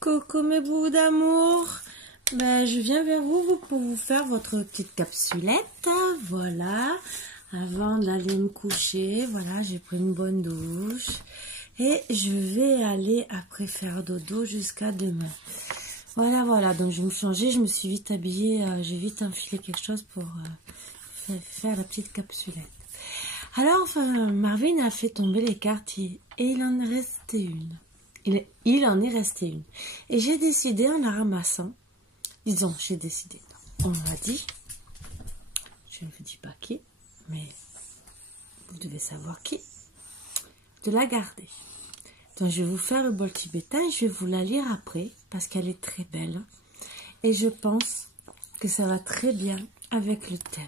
Coucou mes bouts d'amour, je viens vers vous pour vous faire votre petite capsulette, voilà, avant d'aller me coucher, voilà, j'ai pris une bonne douche et je vais aller après faire dodo jusqu'à demain. Voilà, donc je vais me changer, je me suis vite habillée, j'ai vite enfilé quelque chose pour faire la petite capsulette. Alors, Marvin a fait tomber les cartes et il en est resté une. Il en est resté une. Et j'ai décidé en la ramassant, j'ai décidé, on m'a dit, je ne vous dis pas qui, mais vous devez savoir qui, de la garder. Donc je vais vous faire le bol tibétain et je vais vous la lire après, parce qu'elle est très belle. Et je pense que ça va très bien avec le thème.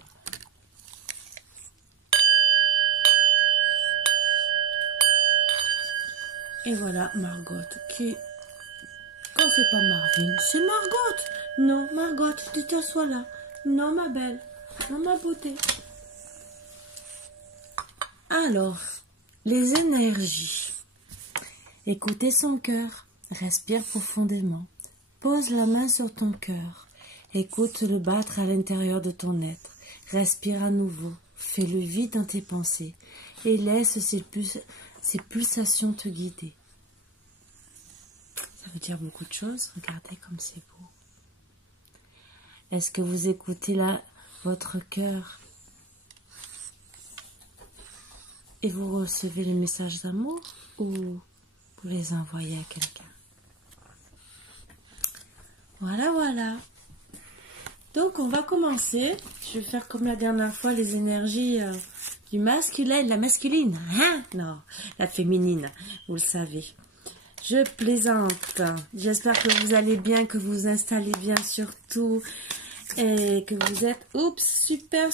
Et voilà Margot qui, quand c'est pas Marvin, c'est Margot. Non Margot, tu t'assois là. Non ma belle, non ma beauté. Alors, les énergies. Écoutez son cœur, respire profondément. Pose la main sur ton cœur. Écoute le battre à l'intérieur de ton être. Respire à nouveau. Fais le vide dans tes pensées et laisse ces pulsations te guider. Ça veut dire beaucoup de choses. Regardez comme c'est beau. Est-ce que vous écoutez là votre cœur et vous recevez les messages d'amour ou vous les envoyez à quelqu'un? Voilà. Donc on va commencer. Je vais faire comme la dernière fois les énergies du masculin et de la masculine. Hein? Non, la féminine, vous le savez. Je plaisante. J'espère que vous allez bien, que vous vous installez bien surtout. Et que vous êtes super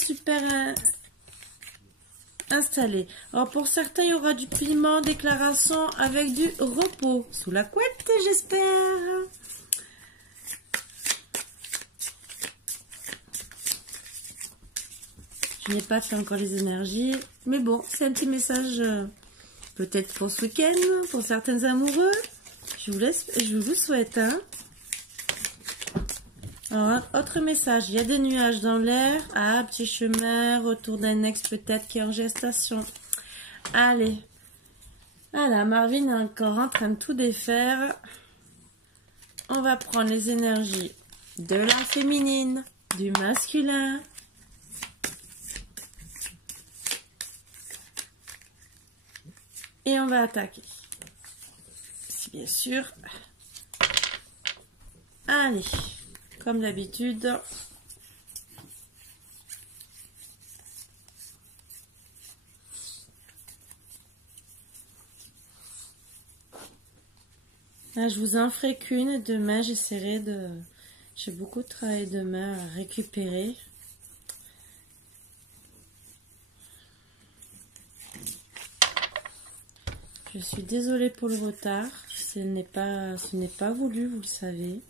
installés. Alors pour certains, il y aura du piment, déclaration avec du repos. Sous la couette, j'espère. Je n'ai pas fait encore les énergies, mais bon, c'est un petit message peut-être pour ce week-end, pour certains amoureux. Je vous souhaite. Hein. Alors, autre message, il y a des nuages dans l'air. Ah, petit chemin, retour d'un ex peut-être qui est en gestation. Allez. Voilà, Marvin est encore en train de tout défaire. On va prendre les énergies de la féminine, du masculin. Et on va attaquer. Si bien sûr. Allez, comme d'habitude. Là, je vous en ferai qu'une. Demain, j'essaierai de... J'ai beaucoup de travail demain à récupérer. Je suis désolée pour le retard, ce n'est pas voulu, vous le savez.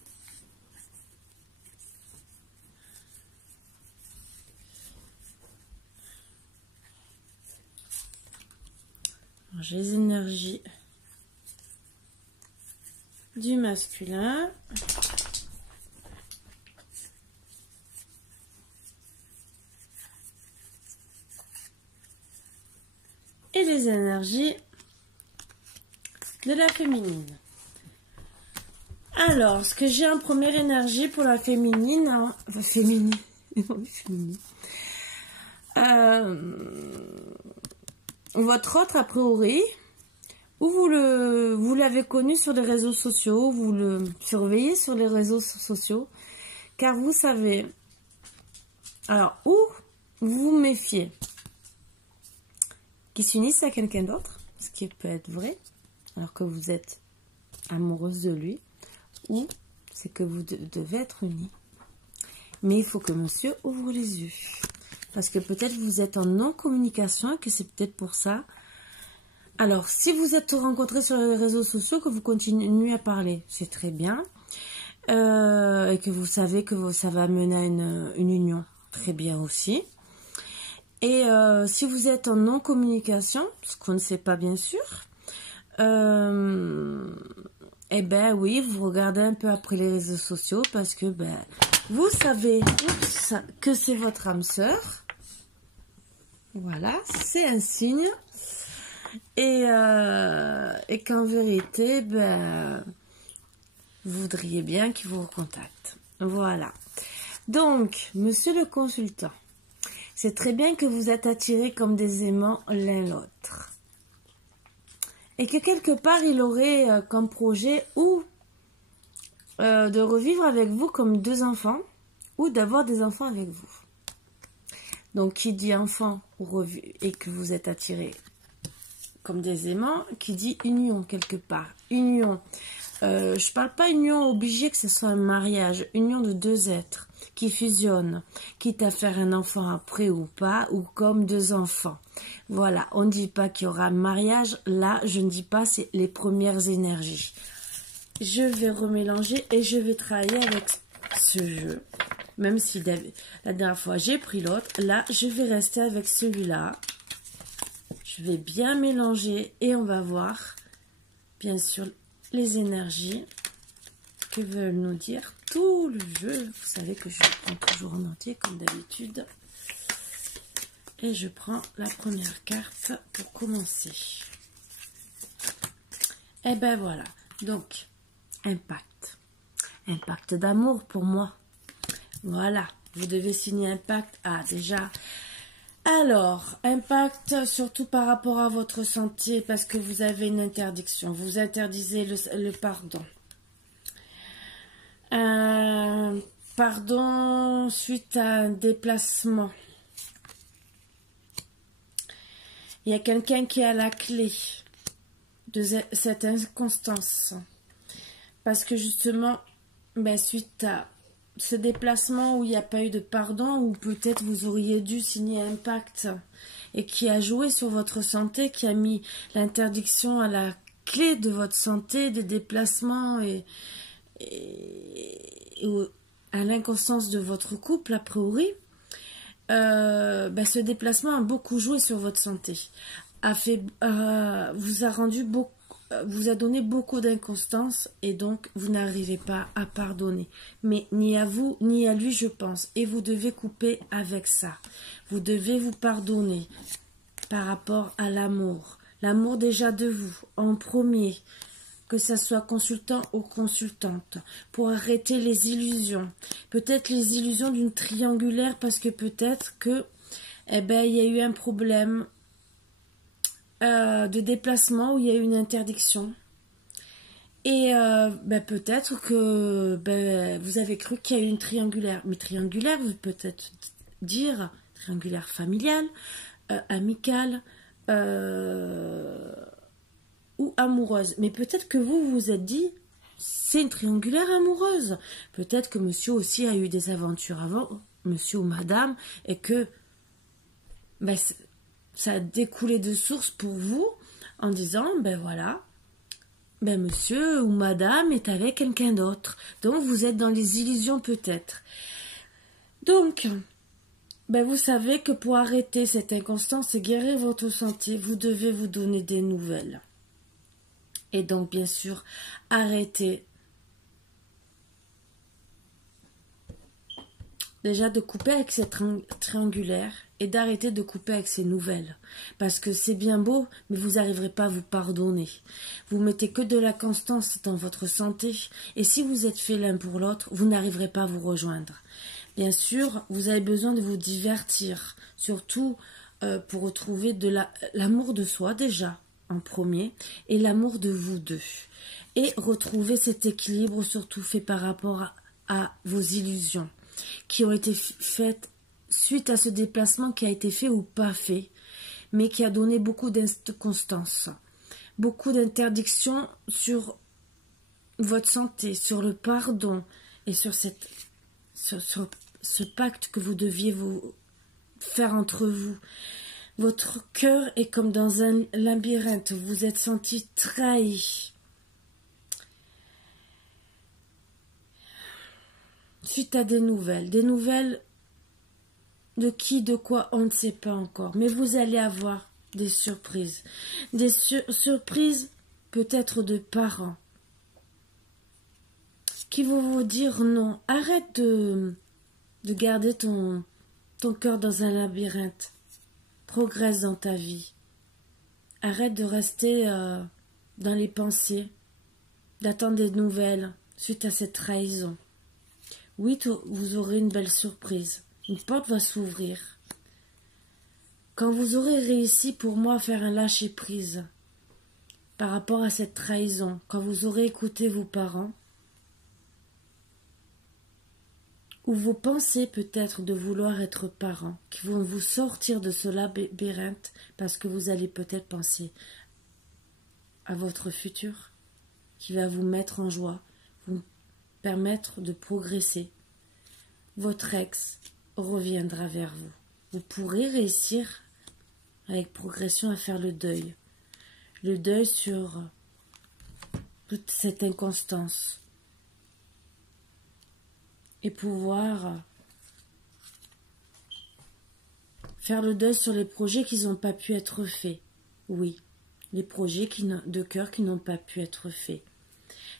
J'ai les énergies du masculin. Et les énergies de la féminine. Alors, ce que j'ai en première énergie pour la féminine, votre autre a priori, ou vous l'avez connu sur les réseaux sociaux, vous le surveillez sur les réseaux sociaux, car vous savez, alors, ou vous vous méfiez qu'il s'unisse à quelqu'un d'autre, ce qui peut être vrai, alors que vous êtes amoureuse de lui, ou c'est que vous devez être unis. Mais il faut que monsieur ouvre les yeux. Parce que peut-être vous êtes en non-communication et que c'est peut-être pour ça. Alors, si vous êtes rencontrés sur les réseaux sociaux, que vous continuez à parler, c'est très bien. Et que vous savez que ça va mener à une union, très bien aussi. Et si vous êtes en non-communication, ce qu'on ne sait pas bien sûr, Eh ben oui, vous regardez un peu après les réseaux sociaux parce que ben vous savez que c'est votre âme sœur. Voilà, c'est un signe. Et qu'en vérité, ben, vous voudriez bien qu'il vous recontacte. Voilà. Donc, monsieur le consultant, c'est très bien que vous êtes attirés comme des aimants l'un l'autre. Et que quelque part, il aurait comme projet ou de revivre avec vous comme deux enfants ou d'avoir des enfants avec vous. Donc, qui dit enfant et que vous êtes attirés comme des aimants, qui dit union quelque part. Union. Je parle pas union obligée que ce soit un mariage. Union de deux êtres qui fusionnent, quitte à faire un enfant après ou pas, ou comme deux enfants. Voilà, on ne dit pas qu'il y aura un mariage. Là, je ne dis pas, c'est les premières énergies. Je vais remélanger et je vais travailler avec ce jeu. Même si la dernière fois j'ai pris l'autre, là je vais rester avec celui-là. Je vais bien mélanger et on va voir bien sûr les énergies que veulent nous dire tout le jeu. Vous savez que je prends toujours en entier comme d'habitude. Et je prends la première carte pour commencer. Et ben voilà, donc impact. Impact d'amour pour moi. Voilà, vous devez signer un pacte. Ah, déjà. Alors, impact surtout par rapport à votre santé, parce que vous avez une interdiction. Vous interdisez le pardon. Pardon suite à un déplacement. Il y a quelqu'un qui a la clé de cette inconstance. Parce que justement, ben, suite à ce déplacement où il n'y a pas eu de pardon, ou peut-être vous auriez dû signer un pacte et qui a joué sur votre santé, qui a mis l'interdiction à la clé de votre santé, des déplacements et à l'inconstance de votre couple, a priori, ce déplacement a beaucoup joué sur votre santé, vous a rendu beaucoup, vous a donné beaucoup d'inconstance et donc vous n'arrivez pas à pardonner. Mais ni à vous ni à lui, je pense. Et vous devez couper avec ça. Vous devez vous pardonner par rapport à l'amour. L'amour déjà de vous, en premier. Que ça soit consultant ou consultante. Pour arrêter les illusions. Peut-être les illusions d'une triangulaire parce que peut-être que il y a eu un problème de déplacement où il y a eu une interdiction et peut-être que vous avez cru qu'il y a eu une triangulaire, mais triangulaire veut peut-être dire triangulaire familiale, amicale ou amoureuse, mais peut-être que vous vous êtes dit c'est une triangulaire amoureuse, peut-être que monsieur aussi a eu des aventures avant, monsieur ou madame, et que ça a découlé de source pour vous en disant, voilà, monsieur ou madame est avec quelqu'un d'autre. Donc, vous êtes dans les illusions peut-être. Donc, vous savez que pour arrêter cette inconstance et guérir votre santé, vous devez vous donner des nouvelles. Et donc, bien sûr, arrêter déjà de couper avec cette triangulaire et d'arrêter de couper avec ces nouvelles. Parce que c'est bien beau, mais vous n'arriverez pas à vous pardonner. Vous mettez que de la constance dans votre santé. Et si vous êtes fait l'un pour l'autre, vous n'arriverez pas à vous rejoindre. Bien sûr, vous avez besoin de vous divertir. Surtout pour retrouver l'amour de soi déjà, en premier. Et l'amour de vous deux. Et retrouver cet équilibre surtout fait par rapport à vos illusions. Qui ont été faites suite à ce déplacement qui a été fait ou pas fait, mais qui a donné beaucoup d'inconstance, beaucoup d'interdictions sur votre santé, sur le pardon et sur ce pacte que vous deviez vous faire entre vous. Votre cœur est comme dans un labyrinthe, vous vous êtes senti trahi. Suite à des nouvelles de qui, de quoi, on ne sait pas encore. Mais vous allez avoir des surprises. Des surprises peut-être de parents. qui vont vous dire non. Arrête de garder ton cœur dans un labyrinthe. Progresse dans ta vie. Arrête de rester dans les pensées, d'attendre des nouvelles suite à cette trahison. Oui, vous aurez une belle surprise. Une porte va s'ouvrir. Quand vous aurez réussi pour moi à faire un lâcher-prise par rapport à cette trahison, quand vous aurez écouté vos parents, ou vos pensées peut-être de vouloir être parents, qui vont vous sortir de ce labyrinthe parce que vous allez peut-être penser à votre futur, qui va vous mettre en joie, vous permettre de progresser. Votre ex reviendra vers vous. Vous pourrez réussir avec progression à faire le deuil sur toute cette inconstance et pouvoir faire le deuil sur les projets qui n'ont pas pu être faits. Oui, les projets de cœur qui n'ont pas pu être faits.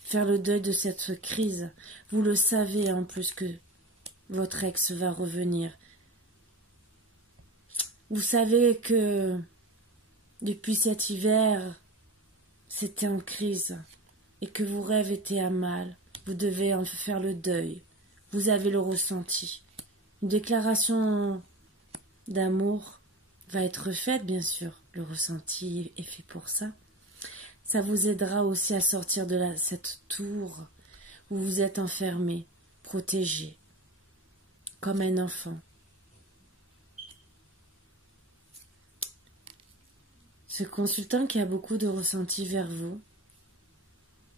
Faire le deuil de cette crise. Vous le savez en plus que votre ex va revenir. Vous savez que depuis cet hiver, c'était en crise et que vos rêves étaient à mal. Vous devez en faire le deuil. Vous avez le ressenti. Une déclaration d'amour va être faite, bien sûr. Le ressenti est fait pour ça. Ça vous aidera aussi à sortir de cette tour où vous êtes enfermé, protégé, comme un enfant. Ce consultant qui a beaucoup de ressentis vers vous,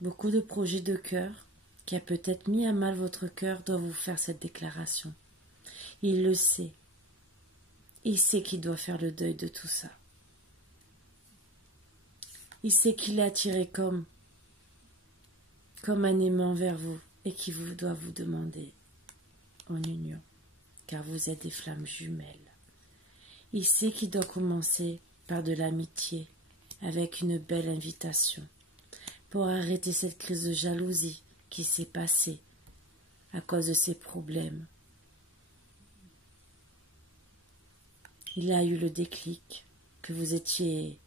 beaucoup de projets de cœur, qui a peut-être mis à mal votre cœur, doit vous faire cette déclaration. Il le sait. Il sait qu'il doit faire le deuil de tout ça. Il sait qu'il est attiré comme un aimant vers vous et qu'il doit vous demander en union, car vous êtes des flammes jumelles. Il sait qu'il doit commencer par de l'amitié, avec une belle invitation, pour arrêter cette crise de jalousie qui s'est passée à cause de ses problèmes. Il a eu le déclic que vous étiez,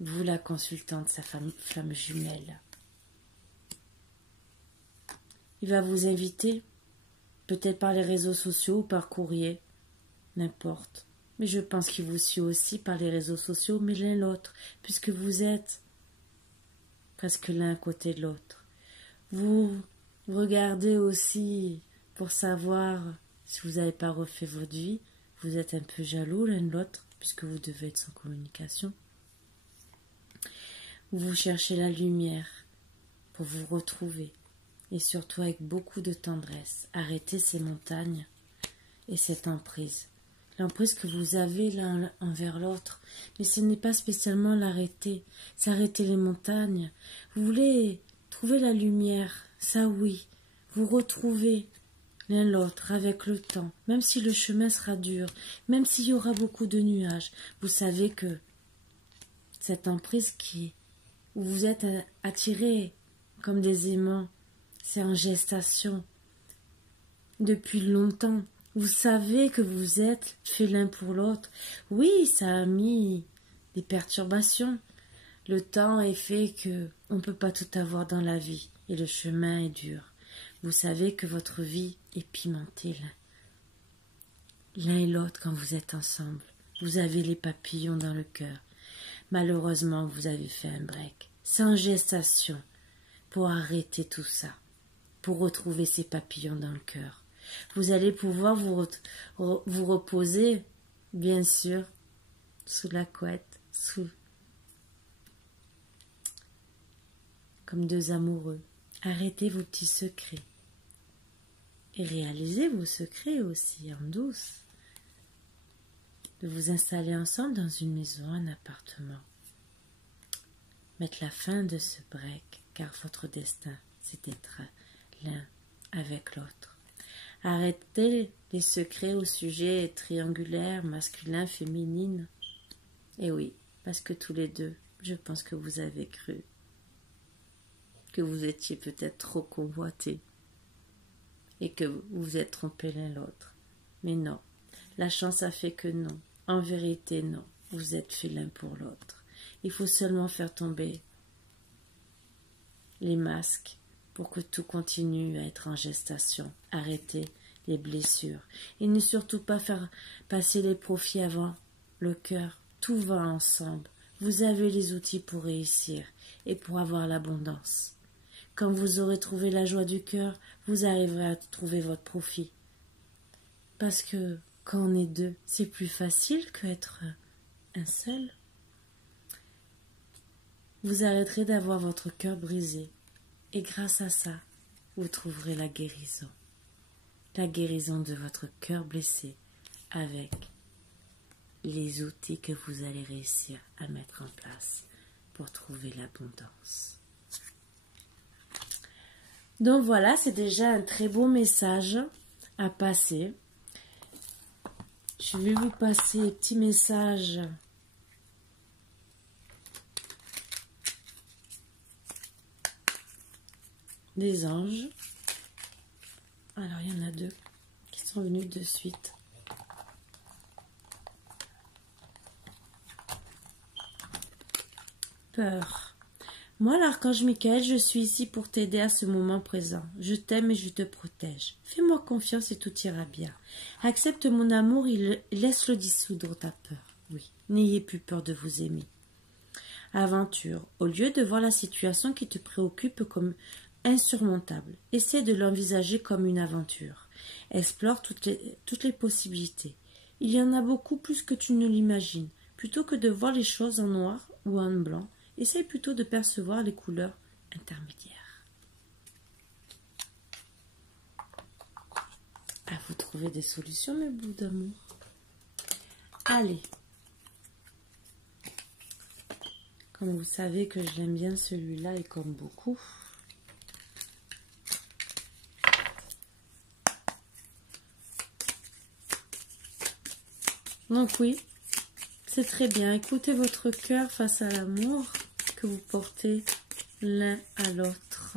vous la consultante, sa flamme jumelle. Il va vous inviter, peut-être par les réseaux sociaux ou par courrier, n'importe. Mais je pense qu'il vous suit aussi par les réseaux sociaux, mais l'un l'autre, puisque vous êtes presque l'un à côté de l'autre. Vous regardez aussi pour savoir si vous n'avez pas refait votre vie. Vous êtes un peu jaloux l'un de l'autre, puisque vous devez être sans communication. Vous cherchez la lumière pour vous retrouver, et surtout avec beaucoup de tendresse. Arrêtez ces montagnes et cette emprise. L'emprise que vous avez l'un envers l'autre, mais ce n'est pas spécialement l'arrêter, c'est arrêter les montagnes. Vous voulez trouver la lumière, ça oui, vous retrouvez l'un l'autre avec le temps, même si le chemin sera dur, même s'il y aura beaucoup de nuages. Vous savez que cette emprise où vous êtes attirés comme des aimants, c'est en gestation depuis longtemps. Vous savez que vous êtes faits l'un pour l'autre. Oui, ça a mis des perturbations. Le temps est fait que on ne peut pas tout avoir dans la vie et le chemin est dur. Vous savez que votre vie est pimentée l'un et l'autre quand vous êtes ensemble. Vous avez les papillons dans le cœur. Malheureusement, vous avez fait un break. C'est en gestation pour arrêter tout ça, pour retrouver ces papillons dans le cœur. Vous allez pouvoir vous reposer, bien sûr, sous la couette, comme deux amoureux. Arrêtez vos petits secrets. Et réalisez vos secrets aussi, en douce. De vous installer ensemble dans une maison, un appartement. Mettre la fin de ce break, car votre destin, c'est d'être l'un avec l'autre. Arrêtez les secrets au sujet triangulaire, masculin, féminine. Et oui, parce que tous les deux, je pense que vous avez cru que vous étiez peut-être trop convoité et que vous vous êtes trompé l'un l'autre. Mais non, la chance a fait que non. En vérité, non. Vous êtes fait l'un pour l'autre. Il faut seulement faire tomber les masques pour que tout continue à être en gestation. Arrêtez les blessures. Et ne surtout pas faire passer les profits avant le cœur. Tout va ensemble. Vous avez les outils pour réussir et pour avoir l'abondance. Quand vous aurez trouvé la joie du cœur, vous arriverez à trouver votre profit. Parce que quand on est deux, c'est plus facile qu'être un seul. Vous arrêterez d'avoir votre cœur brisé. Et grâce à ça, vous trouverez la guérison. La guérison de votre cœur blessé avec les outils que vous allez réussir à mettre en place pour trouver l'abondance. Donc voilà, c'est déjà un très beau message à passer. Je vais vous passer un petit message des anges. Alors, il y en a deux qui sont venus de suite. Peur. Moi, l'archange Michael, je suis ici pour t'aider à ce moment présent. Je t'aime et je te protège. Fais-moi confiance et tout ira bien. Accepte mon amour et laisse-le dissoudre ta peur. Oui, n'ayez plus peur de vous aimer. Aventure. Au lieu de voir la situation qui te préoccupe comme insurmontable, essaie de l'envisager comme une aventure. Explore toutes les possibilités. Il y en a beaucoup plus que tu ne l'imagines. Plutôt que de voir les choses en noir ou en blanc, essaye plutôt de percevoir les couleurs intermédiaires. À vous trouver des solutions, mes bouts d'amour. Allez. Comme vous savez que j'aime bien celui-là et comme beaucoup. Donc oui, c'est très bien. Écoutez votre cœur face à l'amour que vous portez l'un à l'autre.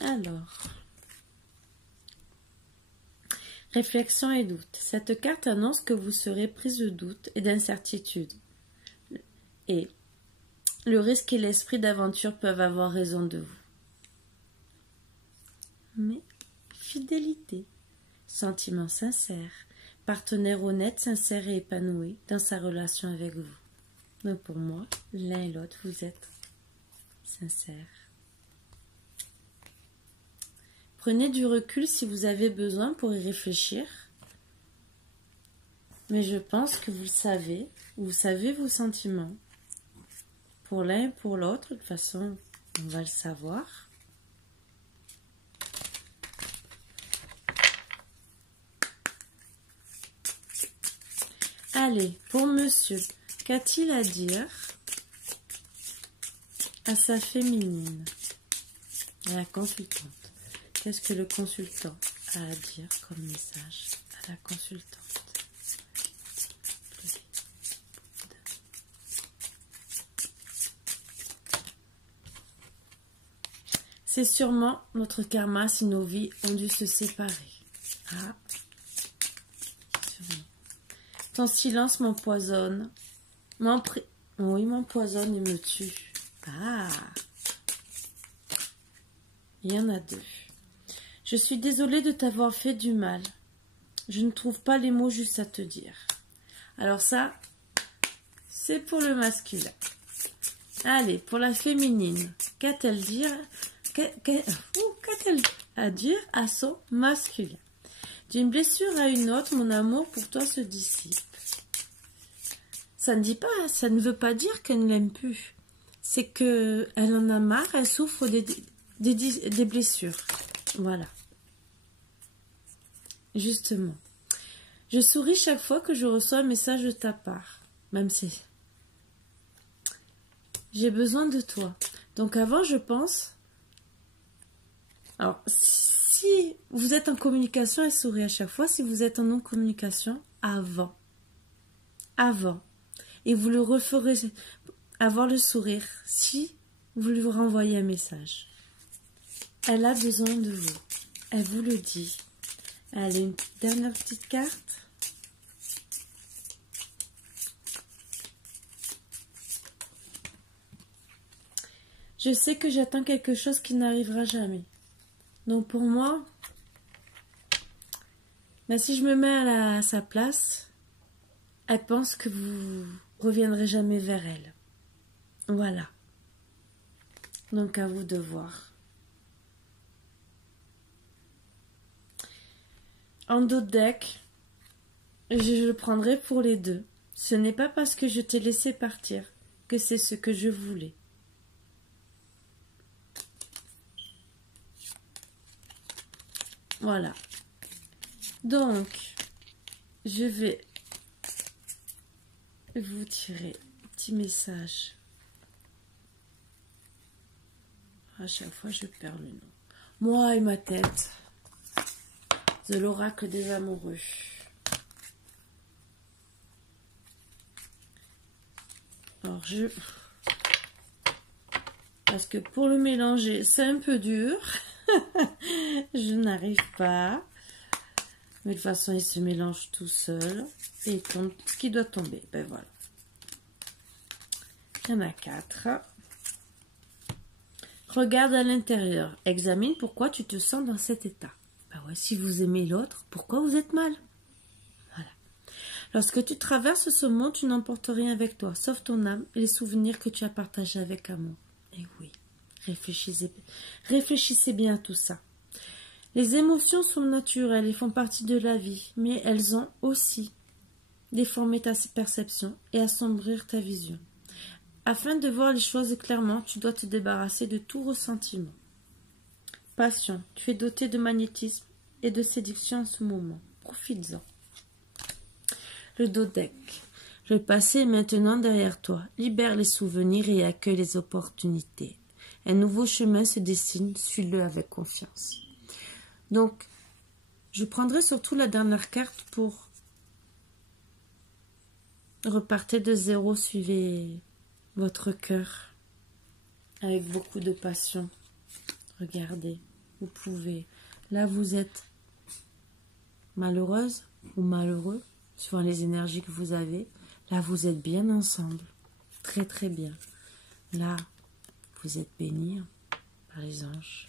Alors, réflexion et doute. Cette carte annonce que vous serez prise de doute et d'incertitude. Et le risque et l'esprit d'aventure peuvent avoir raison de vous. Mais fidélité, sentiment sincère, partenaire honnête, sincère et épanoui dans sa relation avec vous. Donc pour moi, l'un et l'autre, vous êtes sincères. Prenez du recul si vous avez besoin pour y réfléchir. Mais je pense que vous savez vos sentiments. Pour l'un et pour l'autre, de toute façon, on va le savoir. Allez, pour monsieur, qu'a-t-il à dire à sa féminine, à la consultante? Qu'est-ce que le consultant a à dire comme message à la consultante? C'est sûrement notre karma si nos vies ont dû se séparer. Ah, sûrement. Ton silence m'empoisonne. Oui, m'empoisonne et me tue. Ah, il y en a deux. Je suis désolée de t'avoir fait du mal. Je ne trouve pas les mots justes à te dire. Alors ça, c'est pour le masculin. Allez, pour la féminine, qu'a-t-elle à dire à son masculin? D'une blessure à une autre, mon amour pour toi se dissipe. Ça ne veut pas dire qu'elle ne l'aime plus. C'est que elle en a marre, elle souffre des blessures. Voilà. Justement. Je souris chaque fois que je reçois un message de ta part. Même si j'ai besoin de toi. Donc avant, je pense Alors, si vous êtes en communication, elle sourit à chaque fois. Si vous êtes en non-communication, avant. Et vous le referez avoir le sourire si vous lui renvoyez un message. Elle a besoin de vous. Elle vous le dit. Allez, une dernière petite carte. Je sais que j'attends quelque chose qui n'arrivera jamais. Donc pour moi, ben si je me mets à sa place, elle pense que vous reviendrez jamais vers elle. Voilà. Donc à vous de voir. En dos de deck, je le prendrai pour les deux. Ce n'est pas parce que je t'ai laissé partir que c'est ce que je voulais. Voilà. Donc, je vais vous tirer un petit message. À chaque fois, je perds le nom. Moi et ma tête. De l'oracle des amoureux. Alors, parce que pour le mélanger, c'est un peu dur. Je n'arrive pas. Mais de toute façon, il se mélange tout seul. Et il tombe ce qui doit tomber. Ben voilà. Il y en a 4. Regarde à l'intérieur. Examine pourquoi tu te sens dans cet état. Ben ouais, si vous aimez l'autre, pourquoi vous êtes mal? Voilà. Lorsque tu traverses ce monde, tu n'emportes rien avec toi, sauf ton âme et les souvenirs que tu as partagés avec amour. Et oui. Réfléchissez bien à tout ça. Les émotions sont naturelles et font partie de la vie, mais elles ont aussi déformé ta perception et assombrir ta vision. Afin de voir les choses clairement, tu dois te débarrasser de tout ressentiment. Passion, tu es doté de magnétisme et de séduction en ce moment. Profites-en. Le dos deck. Le passé est maintenant derrière toi. Libère les souvenirs et accueille les opportunités. Un nouveau chemin se dessine, suis-le avec confiance. Donc, je prendrai surtout la dernière carte pour repartir de zéro, suivez votre cœur avec beaucoup de passion. Regardez, vous pouvez. Là, vous êtes malheureuse ou malheureux, suivant les énergies que vous avez. Là, vous êtes bien ensemble, très très bien. Là, vous êtes bénis par les anges.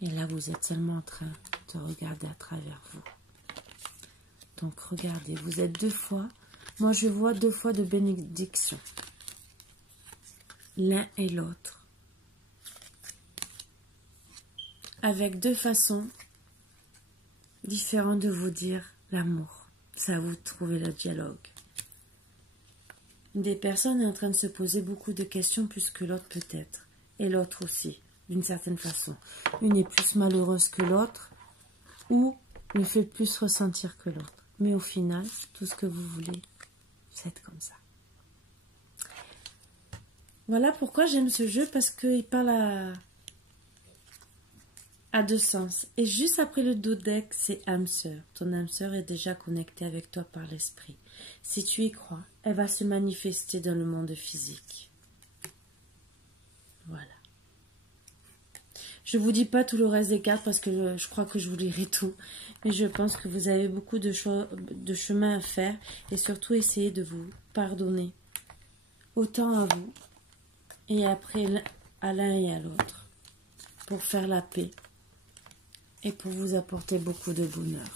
Et là, vous êtes seulement en train de regarder à travers vous. Donc, regardez, vous êtes 2 fois. Moi, je vois 2 fois de bénédiction. L'un et l'autre. Avec 2 façons différentes de vous dire l'amour. C'est à vous de trouver le dialogue. Des personnes sont en train de se poser beaucoup de questions plus que l'autre peut-être. Et l'autre aussi, d'une certaine façon. Une est plus malheureuse que l'autre ou le fait plus ressentir que l'autre. Mais au final, tout ce que vous voulez, vous êtes comme ça. Voilà pourquoi j'aime ce jeu, parce qu'il parle à 2 sens. Et juste après le dos deck, c'est âme sœur. Ton âme sœur est déjà connectée avec toi par l'esprit. Si tu y crois, elle va se manifester dans le monde physique. Voilà. Je vous dis pas tout le reste des cartes parce que je crois que je vous lirai tout. Mais je pense que vous avez beaucoup de chemin à faire. Et surtout, essayez de vous pardonner. Autant à vous. Et après, à l'un et à l'autre. Pour faire la paix. Et pour vous apporter beaucoup de bonheur.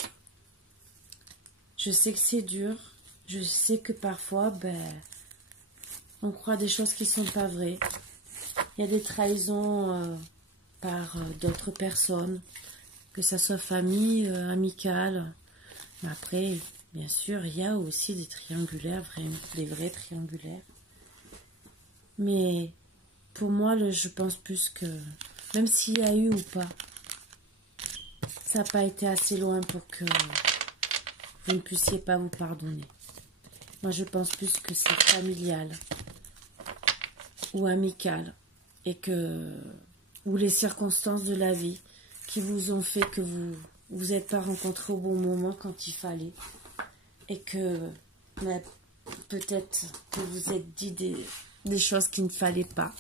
Je sais que c'est dur. Je sais que parfois, on croit des choses qui ne sont pas vraies. Il y a des trahisons par d'autres personnes, que ce soit famille, amicale. Mais après, bien sûr, il y a aussi des triangulaires, des vrais triangulaires. Mais pour moi, je pense plus que, même s'il y a eu ou pas, ça n'a pas été assez loin pour que vous ne puissiez pas vous pardonner. Moi, je pense plus que c'est familial ou amical et que ou les circonstances de la vie qui vous ont fait que vous êtes pas rencontrés au bon moment quand il fallait. Et que peut-être que vous êtes dit des choses qu'il ne fallait pas.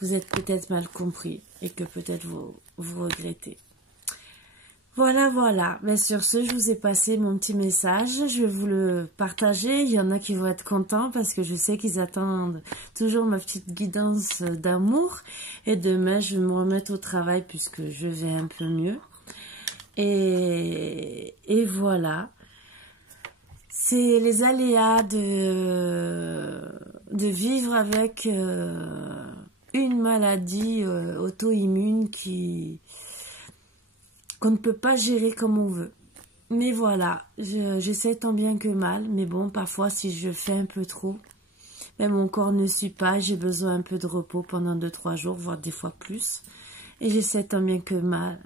Vous êtes peut-être mal compris et que peut-être vous regrettez. Voilà, voilà. Mais sur ce, je vous ai passé mon petit message. Je vais vous le partager. Il y en a qui vont être contents parce que je sais qu'ils attendent toujours ma petite guidance d'amour. Et demain, je vais me remettre au travail puisque je vais un peu mieux. Et voilà. C'est les aléas de vivre avec une maladie auto-immune qu'on ne peut pas gérer comme on veut. Mais voilà, j'essaie tant bien que mal. Mais bon, parfois, si je fais un peu trop, mais mon corps ne suit pas. J'ai besoin un peu de repos pendant 2-3 jours, voire des fois plus. Et j'essaie tant bien que mal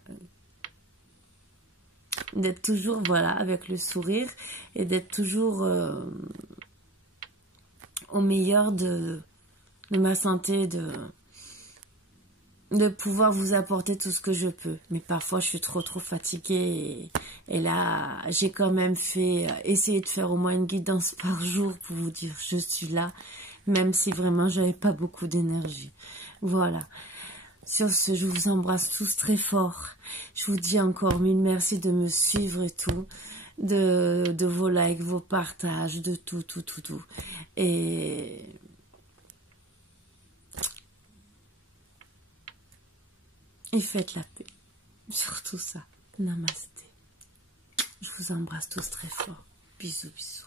d'être toujours, voilà, avec le sourire et d'être toujours au meilleur de ma santé, de pouvoir vous apporter tout ce que je peux. Mais parfois, je suis trop fatiguée. Et là, j'ai quand même essayé de faire au moins une guidance par jour pour vous dire je suis là, même si vraiment, j'avais pas beaucoup d'énergie. Voilà. Sur ce, je vous embrasse tous très fort. Je vous dis encore mille merci de me suivre et tout. De vos likes, vos partages, de tout. Et faites la paix. Surtout ça. Namasté. Je vous embrasse tous très fort. Bisous, bisous.